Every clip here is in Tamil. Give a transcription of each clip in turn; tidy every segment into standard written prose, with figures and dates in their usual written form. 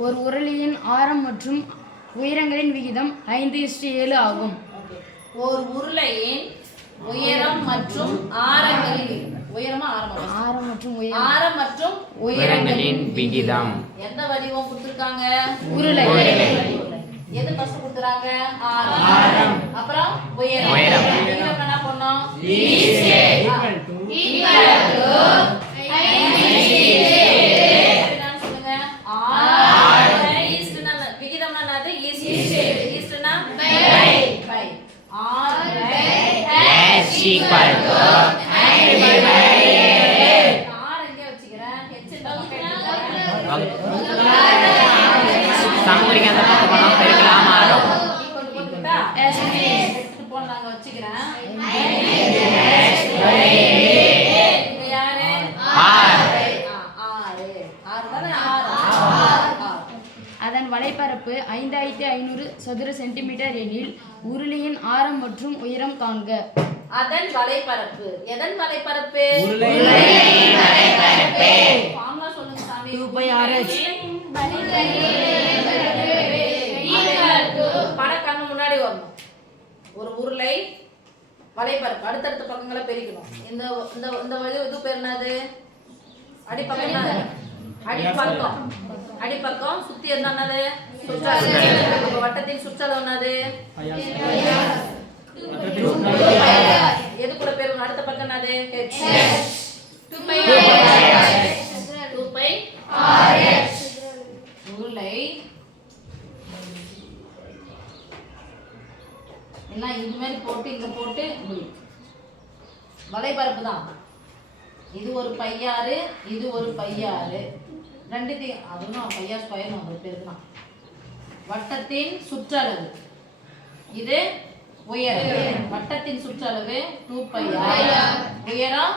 ஒரு உருளையின் ஆரம் மற்றும் உயரங்களின் விகிதம் 5:7 ஆகும். ஒரு உருளையின் உயரம் மற்றும் ஆரங்களின் விகிதம். ஆரம் மற்றும் உயரங்களின் விகிதம். எந்த வடிவம் கொடுத்திருக்காங்க? உருளை. எது ஃபர்ஸ்ட் கொடுத்துறாங்க? ஆரம். அப்புறம் உயரம். விகிதம் என்ன பண்ணோம்? அதன் வலைப்பரப்பு 5500 சதுர சென்டிமீட்டர் எனில் உருளையின் ஆரம் மற்றும் உயரம் காண்க. அதன் வலைப்பரப்பு. எதன் வலைப்பரப்பு? ஃபார்முலா சொல்லுங்க சாமி. 2πr/h. படம் கண்ணு முன்னாடி வரணும். ஒரு உருளை வலைப்பரப்பு அடுத்தடுத்த பக்கங்களை பெருக்கணும். இந்த இந்த இந்த இது பேர் என்னது? அடிப்பக்கம். அடிப்பக்கம் சுத்தி என்னது? சுற்றளவு. வட்டத்தின் சுற்றளவு என்னது? எது கூட பெருக்கணும்? அடுத்த பக்கம் என்னது? h. 2πr/h. உருளை எல்லாம் இது மாதிரி போட்டு இங்க போட்டு வலைப்பரப்பு தான். இது ஒரு பையாறு, இது ஒரு பையாறு. ரெண்டுத்தையும் அதுவும் பையா ஸ்கொயர் உங்களுக்கு இருக்குன்னா வட்டத்தின் சுற்றளவு. இது உயரம். வட்டத்தின் சுற்றளவு 2πr. உயரம்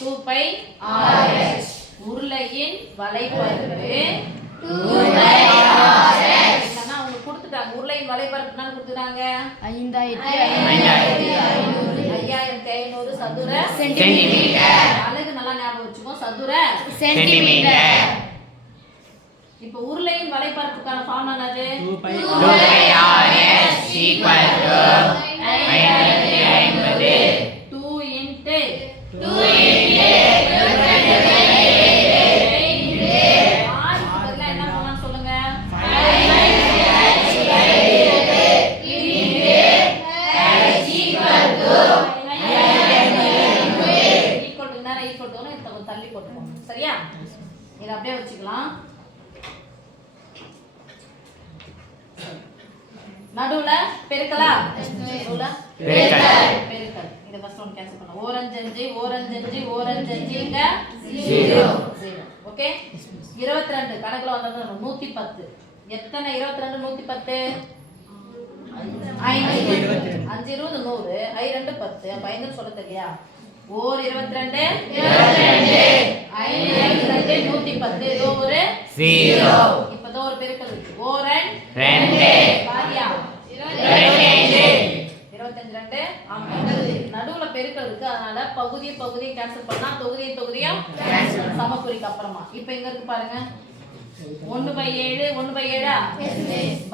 2πr/h. உருளையின் வலைப்பரப்பு 2πr/h. அவங்க கொடுத்துட்டாங்க. உருளையின் வலைப்பரப்பு என்ன கொடுத்துட்டாங்க? 5500 சதுர சென்டிமீட்டர். அலகு நல்லா ஞாபகம் வச்சுக்கோ. சதுர சென்டிமீட்டர். இப்போ உருளையின் வலைப்பரப்புக்கான ஃபார்முலா என்னது? 2πr/h = 2 into 2 என்ன பண்ணலாம் சொல்லுங்க? தள்ளி போட்டுக்கோங்க. சரியா? இதை அப்படியே வச்சுக்கலாம். நடுவுல பெருக்கலா? நடுவுல பெருக்கல். இத ஃபர்ஸ்ட் ஒன் கேன்சல் பண்ணலாம். ஓரஞ்சு இங்க 0. ஓகே. 22 கணக்குல வந்தது 110. எத்தனை 22 110? 5 20 100 I 2 10. அப்ப 5 சொல்ல தெரியா? ஓர் 22 I 2 110. இதோ ஒரு 0. இப்போதான் ஒரு பெருக்கல் இருக்கு. ஓரன் 2 பாதியா 25 2 ஆமா. நடுவுல பெருக்கல் இருக்கு. அதனால பகுதியை கேன்சல் பண்ணா தொகுதியும் சமக்குறிக்கு அப்புறமா. இப்போ எங்க இருக்கு பாருங்க. 1/7 1/7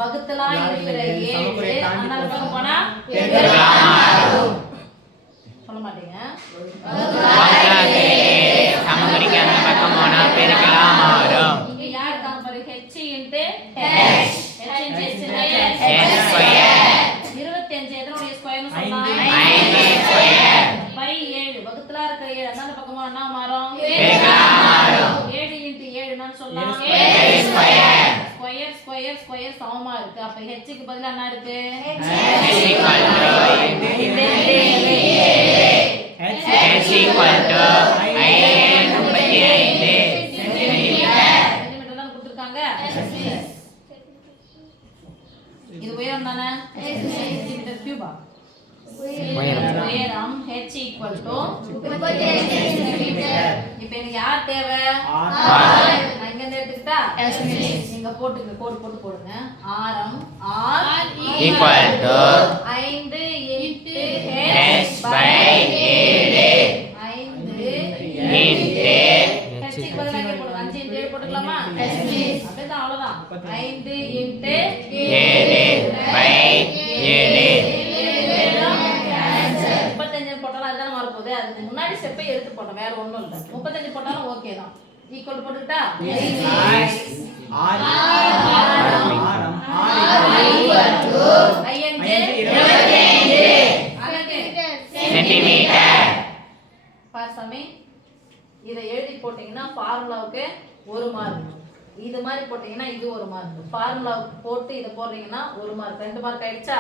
வகுத்தலா இருக்கிற 7 அந்த பக்கம் போனா சொல்ல மாட்டீங்க. சமக்குறிக்கு அந்த பக்கம் போனா பெருக்கலாம் மாறும். இங்க யார் இருக்காங்க பாரு? h into h ஸ்கொயர் 25 எதனுடைய ஸ்கொயர்னு சொன்னா 5 ஸ்கொயர் பை 7 வகுத்தலா இருக்கிற 7 அந்த பக்கமா என்ன மாறும்? பெருக்கலாம் மாறும். 7 into 7 என்னன்னு சொல்லலாம்? ஸ்கொயர் சமமா இருக்கு. அப்ப h க்கு பதிலா என்ன இருக்கு? h சென்டிமீட்டர் தான் கொடுத்திருக்காங்க. இது உயரம் தானே? Centimetre Cuba? உயரம் h = 35 சென்டிமீட்டர். இப்போ எனக்கு யார் தேவை? நான் இங்க இருந்து எடுத்துக்கிட்டா நீங்க போட்டுங்க. கோட் போட்டு போடுங்க. ஆரம் r = 5 into h/7 5 into h க்கு பதிலா இங்க போடுங்க. 5 into 7 போட்டுக்கலாமா? அப்படிதான் அவ்வளவுதான் 5 இன்ட்டு 35 போட்டாலும் அதுதான் வரப்போகுது. அதுக்கு முன்னாடி ஸ்டெப்பை எடுத்து போட்டோம், வேற ஒண்ணும் இல்லை. 35 போட்டாலும் ஓகே தான். ஈக்குவல் போட்டுக்கிட்டா பாசாமி இதை எழுதி போட்டீங்கன்னா ஃபார்முலாவுக்கு 1 மார்க். இது மாதிரி போட்டீங்கன்னா இது 1 மார்க். ஃபார்முலாவுக்கு போட்டு இதை போடுறீங்கன்னா 1 மார்க். 2 மார்க் ஆயிடுச்சா?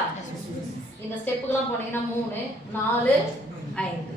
இந்த ஸ்டெப்புக்கெல்லாம் போனீங்கன்னா 3 4 5